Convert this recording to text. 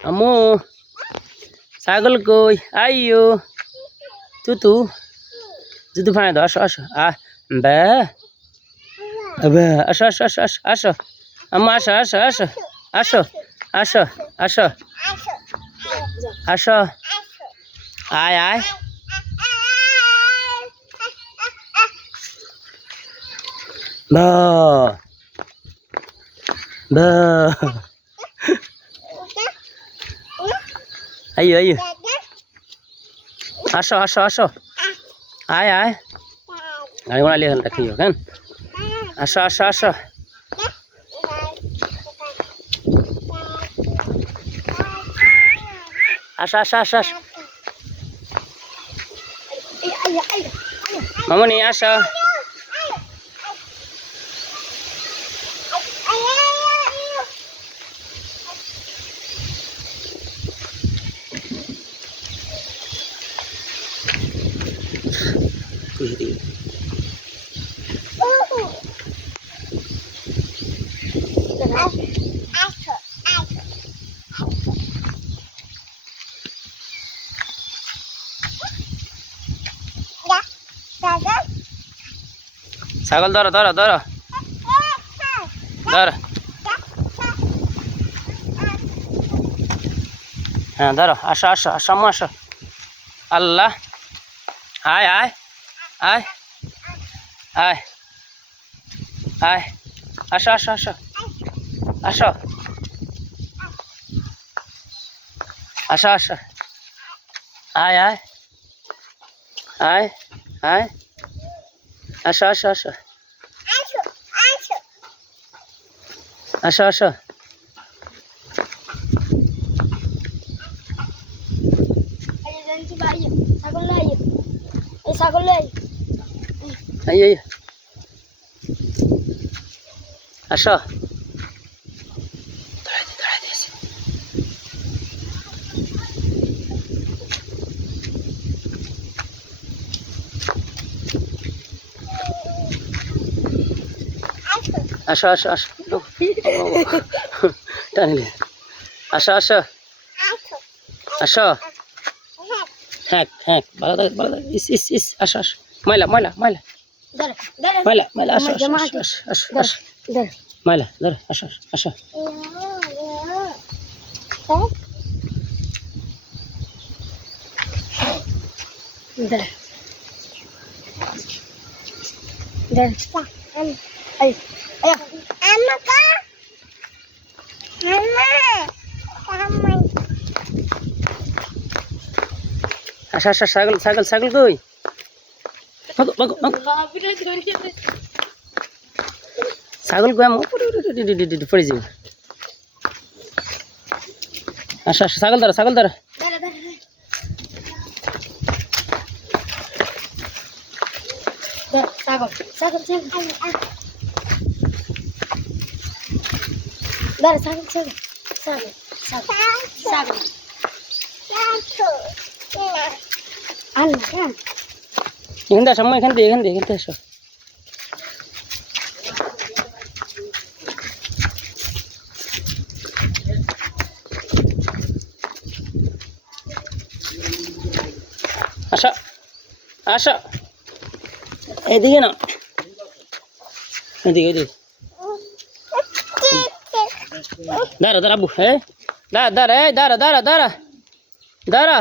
আম্মু, ছাগল কই? আইয়ো। তুতু তুতু ফাঁড়ে দাও, আসো আসো। আ বে বে আসো আসো আসো আসো আসো। আম্মু, আসো আসো আসো আসো আসো আসো। আসো। আয় আয়। বা। বা। আইয়ো আইয়ো। আসো আসো আসো। আয় আয়। গাড়ি ঘোড়া লিয়ে রাখিও কেন? আসো আসো আসো। আসো আসো আসো আসো। মামনি আসো। দিবি ছাগল ধরো ধরো ধরো। ধরো। হ্যাঁ ধরো, আসো আসো আসো আসো। আল্লাহ। আয় আয় আয়। আয়। আয়। আসো আসো আসো। আসো। আসো আসো। আয় আয়। আয় আয়। আসো আসো আসো। আসো আসো। ছাগল লাই এই এই। আসো। আসো আসো আসো। টানলে আসো আসো। আসো। হ্যাঁ হ্যাঁ ভালো থাকে ভালো থাকে। ইস ইস ইস, আসো আসো। ময়লা ময়লা ময়লা। ময়লা ময়লা আসো আসো ধর আসো আসো ছাগল ছাগল ছাগল কই? ভাগো ভাগো ভাগো ছাগল কই আমি পড়ে যাবে আসো আসো ছাগল ধরো ছাগল ধরো ধর ধর ধর ছাগল এখান থেকে আসো আম্মা, এখান থেকে এখান থেকে এখান থেকে আসো আসো আসো। এদিকে না এদিকে এদিকে। দাঁড়া দাঁড়া আব্বু হ্যাঁ দাঁড়া দাঁড়া এই দাঁড়া দাঁড়া দাঁড়া দাঁড়া